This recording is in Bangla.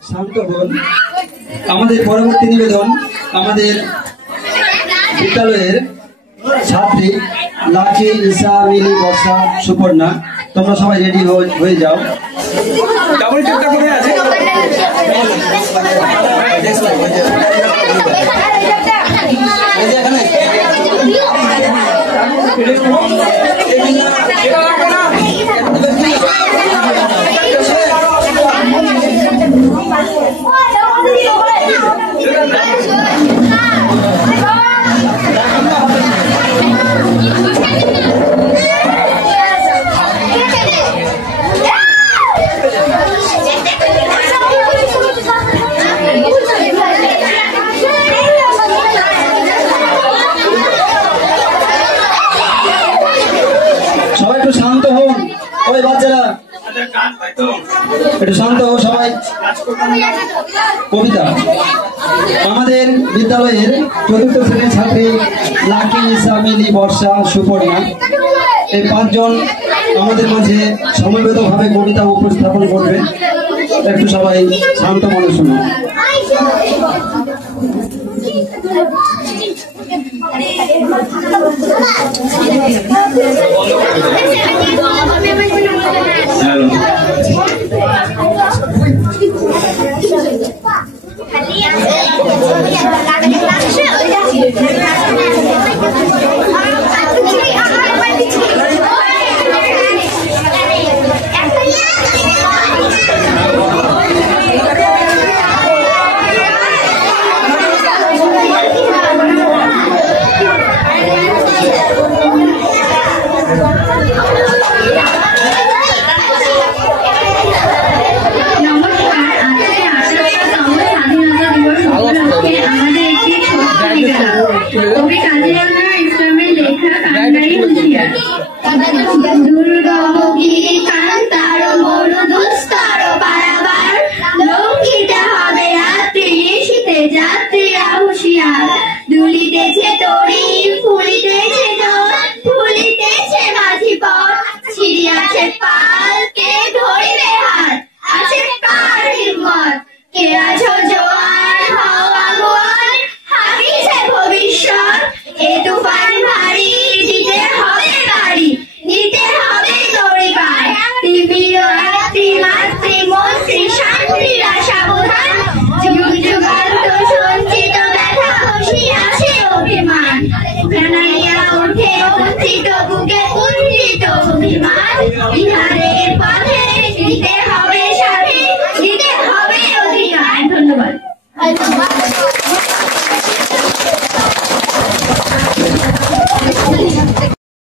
শান্ত হন। আমাদের পরবর্তী নিবেদন আমাদের বিদ্যালয়ের ছাত্রী লাকি, ঈশা, মিলি, বর্ষা, সুপর্ণা, তোমরা সবাই রেডি হয়ে যাও। ডাবল টেপটা কোথায় আছে? সবাই একটু শান্ত হন। ওই বাচ্চারা একটু শান্ত হো সবাই। কবিতা আমাদের বিদ্যালয়ের ৪র্থ শ্রেণীর ছাত্রী লাকি, ঈশা, মিলি, বর্ষা, সুপর্ণা, এই 5 জন আমাদের মাঝে সমবেতভাবে কবিতা উপস্থাপন করবে। একটু সবাই শান্ত মনে শুনুন। দুলিতেছে তরি, ফুলিতেছে দোল, ফুলিতেছে মাঝি পথ, ছিড়িয়াছে পা।